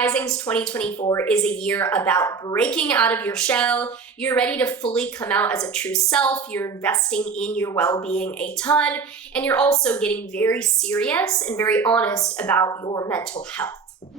Risings 2024 is a year about breaking out of your shell. You're ready to fully come out as a true self. You're investing in your well-being a ton, and you're also getting very serious and very honest about your mental health.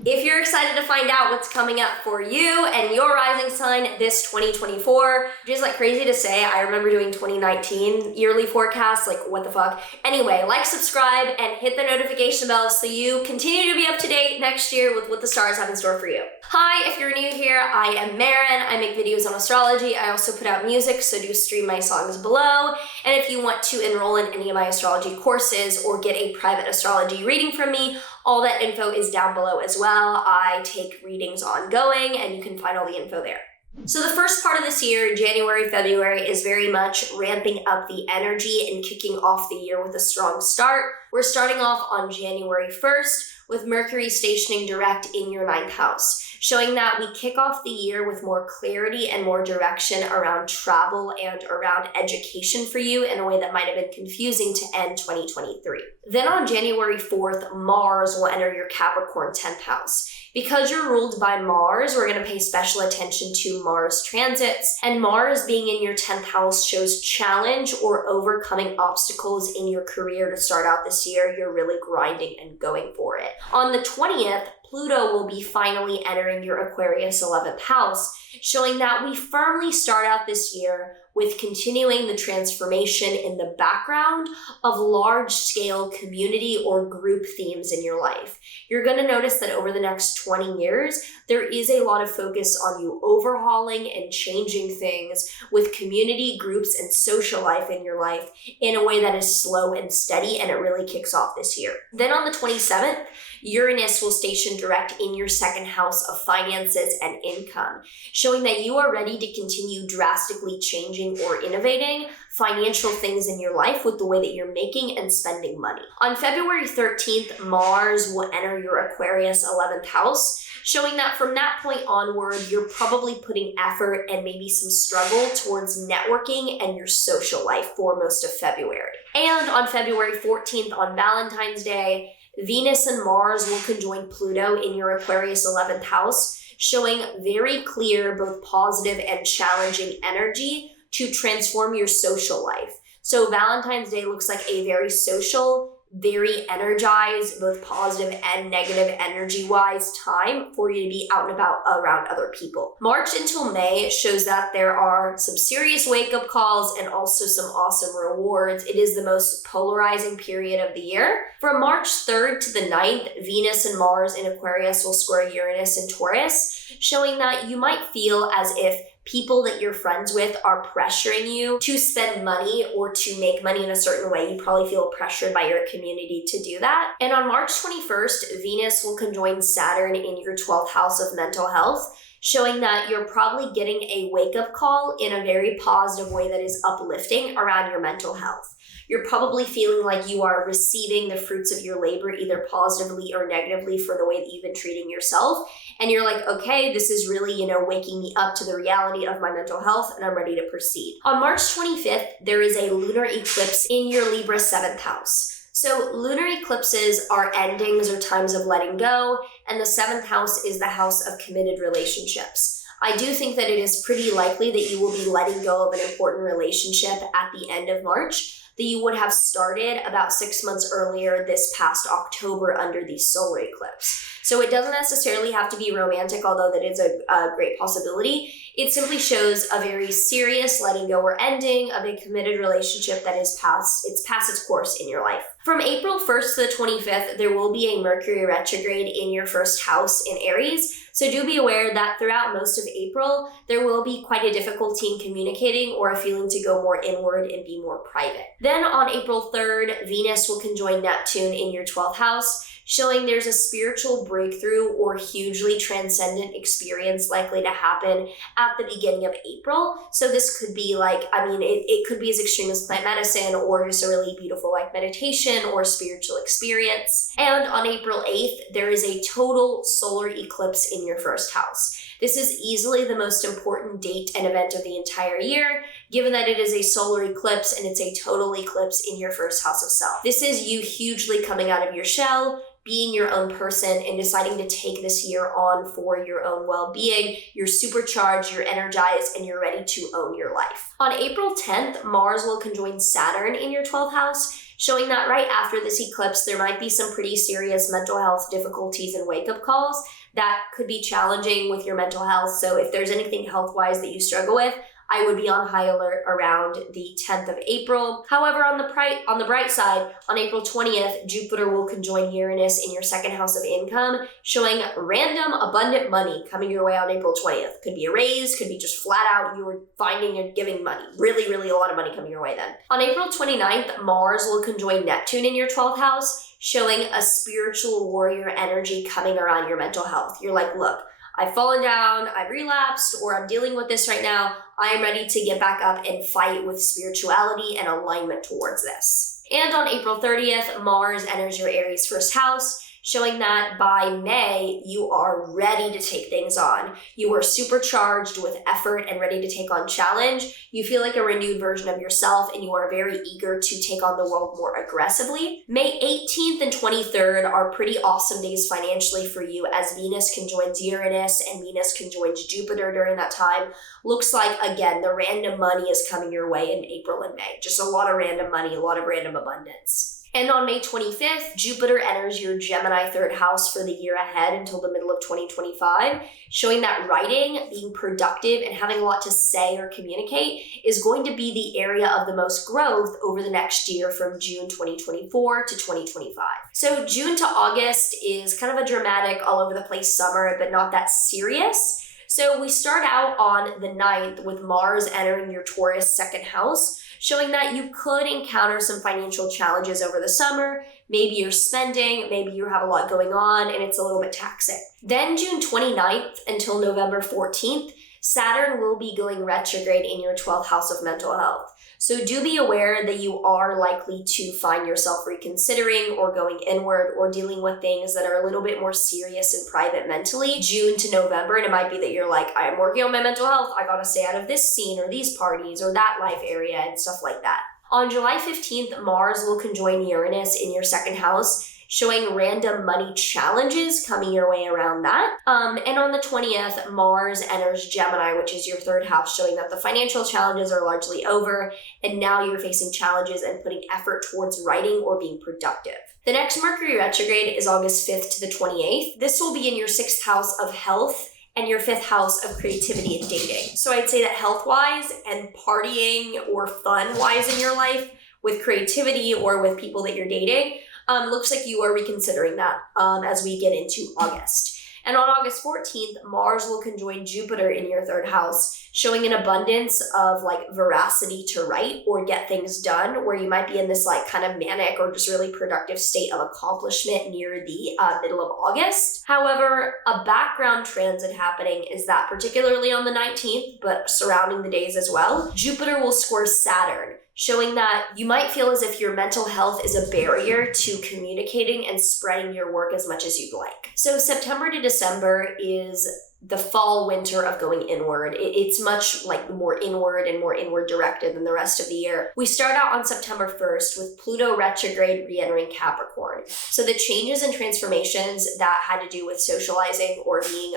If you're excited to find out what's coming up for you and your rising sign this 2024, which is like crazy to say, I remember doing 2019 yearly forecasts, like what the fuck. Anyway, like, subscribe, and hit the notification bell so you continue to be up to date next year with what the stars have in store for you. Hi, if you're new here, I am Maren. I make videos on astrology. I also put out music, so do stream my songs below. And if you want to enroll in any of my astrology courses or get a private astrology reading from me, all that info is down below as well. I take readings ongoing, and you can find all the info there. So the first part of this year, January, February, is very much ramping up the energy and kicking off the year with a strong start. We're starting off on January 1st with Mercury stationing direct in your 9th house, showing that we kick off the year with more clarity and more direction around travel and around education for you in a way that might have been confusing to end 2023. Then on January 4th, Mars will enter your Capricorn 10th house. Because you're ruled by Mars, we're going to pay special attention to Mars transits, and Mars being in your 10th house shows challenge or overcoming obstacles in your career to start out this year. You're really grinding and going for it. On the 20th, Pluto will be finally entering your Aquarius 11th house, showing that we firmly start out this year with continuing the transformation in the background of large-scale community or group themes in your life. You're going to notice that over the next 20 years, there is a lot of focus on you overhauling and changing things with community, groups, and social life in your life in a way that is slow and steady, and it really kicks off this year. Then on the 27th, Uranus will station direct in your 2nd house of finances and income, showing that you are ready to continue drastically changing or innovating financial things in your life with the way that you're making and spending money. On February 13th, Mars will enter your Aquarius 11th house, showing that from that point onward, you're probably putting effort and maybe some struggle towards networking and your social life for most of February. And on February 14th, on Valentine's Day, Venus and Mars will conjoin Pluto in your Aquarius 11th house, showing very clear, both positive and challenging energy to transform your social life. So Valentine's Day looks like a very social, very energized, both positive and negative energy-wise time for you to be out and about around other people. March until May shows that there are some serious wake-up calls and also some awesome rewards. It is the most polarizing period of the year. From March 3rd to the 9th, Venus and Mars in Aquarius will square Uranus and Taurus, showing that you might feel as if people that you're friends with are pressuring you to spend money or to make money in a certain way. You probably feel pressured by your community to do that. And on March 21st, Venus will conjoin Saturn in your 12th house of mental health, showing that you're probably getting a wake-up call in a very positive way that is uplifting around your mental health. You're probably feeling like you are receiving the fruits of your labor either positively or negatively for the way that you've been treating yourself. And you're like, okay, this is really, waking me up to the reality of my mental health, and I'm ready to proceed. On March 25th, there is a lunar eclipse in your Libra 7th house. So lunar eclipses are endings or times of letting go, and the 7th house is the house of committed relationships. I do think that it is pretty likely that you will be letting go of an important relationship at the end of March that you would have started about 6 months earlier this past October under the solar eclipse. So it doesn't necessarily have to be romantic, although that is a great possibility. It simply shows a very serious letting go or ending of a committed relationship that is past its course in your life. From April 1st to the 25th, there will be a Mercury retrograde in your 1st house in Aries. So do be aware that throughout most of April, there will be quite a difficulty in communicating or a feeling to go more inward and be more private. Then on April 3rd, Venus will conjoin Neptune in your 12th house, showing there's a spiritual breakthrough or hugely transcendent experience likely to happen at the beginning of April. So this could be it could be as extreme as plant medicine or just a really beautiful meditation or spiritual experience. And on April 8th, there is a total solar eclipse in your 1st house. This is easily the most important date and event of the entire year, given that it is a solar eclipse and it's a total eclipse in your 1st house of self. This is you hugely coming out of your shell, being your own person and deciding to take this year on for your own well-being. You're supercharged, you're energized, and you're ready to own your life. On April 10th, Mars will conjoin Saturn in your 12th house, showing that right after this eclipse, there might be some pretty serious mental health difficulties and wake-up calls that could be challenging with your mental health. So if there's anything health-wise that you struggle with, I would be on high alert around the 10th of April. However, on the bright side, on April 20th, Jupiter will conjoin Uranus in your second house of income, showing random abundant money coming your way on April 20th. Could be a raise, could be just flat out you were finding and giving money. Really, really a lot of money coming your way then. On April 29th, Mars will conjoin Neptune in your 12th house, showing a spiritual warrior energy coming around your mental health. You're like, look, I've fallen down, I've relapsed, or I'm dealing with this right now. I am ready to get back up and fight with spirituality and alignment towards this. And on April 30th, Mars enters your Aries first house, showing that by May, you are ready to take things on. You are supercharged with effort and ready to take on challenge. You feel like a renewed version of yourself, and you are very eager to take on the world more aggressively. May 18th and 23rd are pretty awesome days financially for you, as Venus conjoins Uranus and Venus conjoins Jupiter during that time. Looks like, again, the random money is coming your way in April and May. Just a lot of random money, a lot of random abundance. And on May 25th, Jupiter enters your Gemini third house for the year ahead until the middle of 2025, showing that writing, being productive, and having a lot to say or communicate is going to be the area of the most growth over the next year from June 2024 to 2025. So June to August is kind of a dramatic, all over the place summer, but not that serious. So we start out on the 9th with Mars entering your Taurus second house, showing that you could encounter some financial challenges over the summer. Maybe you're spending, maybe you have a lot going on and it's a little bit taxing. Then June 29th until November 14th, Saturn will be going retrograde in your 12th house of mental health. So do be aware that you are likely to find yourself reconsidering or going inward or dealing with things that are a little bit more serious and private mentally, June to November. And it might be that you're like, I'm working on my mental health. I gotta stay out of this scene or these parties or that life area and stuff like that. On July 15th, Mars will conjoin Uranus in your second house, showing random money challenges coming your way around that. And on the 20th, Mars enters Gemini, which is your third house, showing that the financial challenges are largely over, and now you're facing challenges and putting effort towards writing or being productive. The next Mercury retrograde is August 5th to the 28th. This will be in your sixth house of health and your fifth house of creativity and dating. So I'd say that health-wise and partying or fun-wise in your life with creativity or with people that you're dating, looks like you are reconsidering that as we get into August. And on August 14th, Mars will conjoin Jupiter in your third house, showing an abundance of like veracity to write or get things done, where you might be in this like kind of manic or just really productive state of accomplishment near the middle of August. However, a background transit happening is that particularly on the 19th, but surrounding the days as well, Jupiter will square Saturn, showing that you might feel as if your mental health is a barrier to communicating and spreading your work as much as you'd like. So September to December is the fall winter of going inward. It's much like more inward and more inward directed than the rest of the year. We start out on September 1st with Pluto retrograde re-entering Capricorn. So the changes and transformations that had to do with socializing or being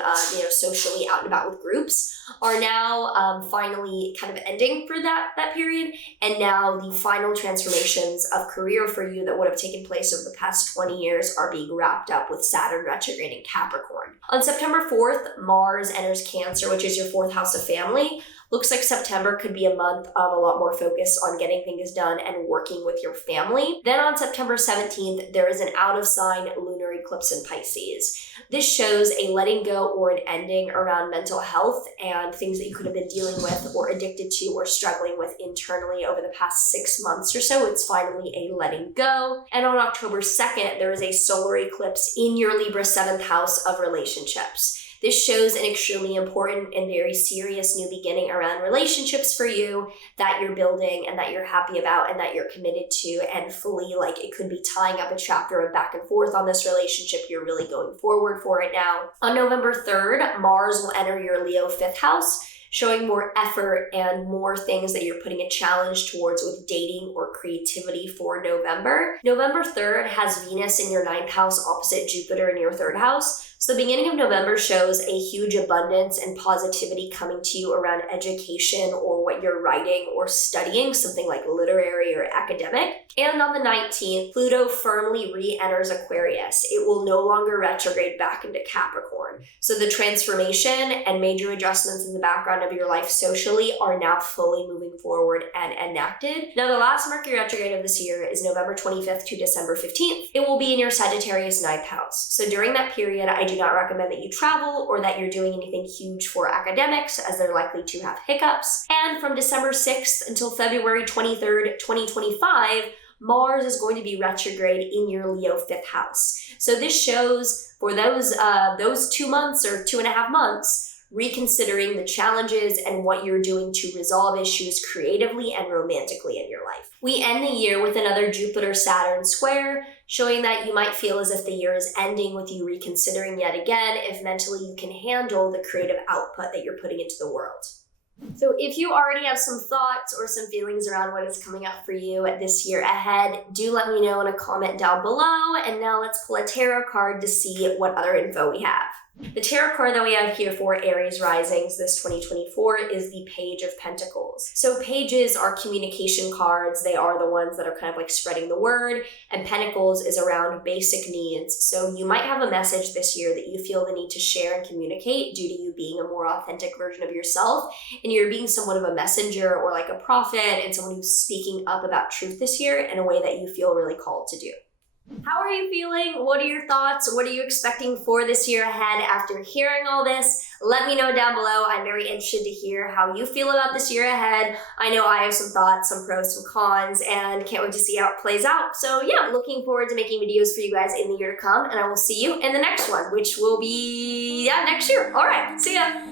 socially out and about with groups are now finally kind of ending for that period. And now the final transformations of career for you that would have taken place over the past 20 years are being wrapped up with Saturn retrograde in Capricorn. On September 4th, Mars enters Cancer, which is your fourth house of family. Looks like September could be a month of a lot more focus on getting things done and working with your family. Then on September 17th, there is an out of sign lunar eclipse in Pisces. This shows a letting go or an ending around mental health and things that you could have been dealing with or addicted to or struggling with internally over the past 6 months or so. It's finally a letting go. And on October 2nd, there is a solar eclipse in your Libra 7th house of relationships. This shows an extremely important and very serious new beginning around relationships for you that you're building and that you're happy about and that you're committed to, and fully like it could be tying up a chapter of back and forth on this relationship. You're really going forward for it now. On November 3rd, Mars will enter your Leo 5th house, showing more effort and more things that you're putting a challenge towards with dating or creativity for November. November 3rd has Venus in your 9th house opposite Jupiter in your 3rd house. So the beginning of November shows a huge abundance and positivity coming to you around education or what you're writing or studying, something like literary or academic. And on the 19th, Pluto firmly re-enters Aquarius. It will no longer retrograde back into Capricorn. So the transformation and major adjustments in the background of your life socially are now fully moving forward and enacted. Now, the last Mercury retrograde of this year is November 25th to December 15th. It will be in your Sagittarius 9th house. So during that period, I do not recommend that you travel or that you're doing anything huge for academics, as they're likely to have hiccups. And from December 6th until February 23rd, 2025, Mars is going to be retrograde in your Leo 5th house. So this shows for those 2 months or 2.5 months, reconsidering the challenges and what you're doing to resolve issues creatively and romantically in your life. We end the year with another Jupiter-Saturn square, showing that you might feel as if the year is ending with you reconsidering yet again if mentally you can handle the creative output that you're putting into the world. So if you already have some thoughts or some feelings around what is coming up for you this year ahead, do let me know in a comment down below. And now let's pull a tarot card to see what other info we have. The tarot card that we have here for Aries Risings this 2024 is the Page of Pentacles. So pages are communication cards. They are the ones that are kind of like spreading the word, and Pentacles is around basic needs. So you might have a message this year that you feel the need to share and communicate due to you being a more authentic version of yourself, and you're being somewhat of a messenger or like a prophet and someone who's speaking up about truth this year in a way that you feel really called to do. How are you feeling? What are your thoughts? What are you expecting for this year ahead after hearing all this? Let me know down below. I'm very interested to hear how you feel about this year ahead. I know I have some thoughts, some pros, some cons, and can't wait to see how it plays out. So yeah, looking forward to making videos for you guys in the year to come, and I will see you in the next one, which will be next year. All right, see ya.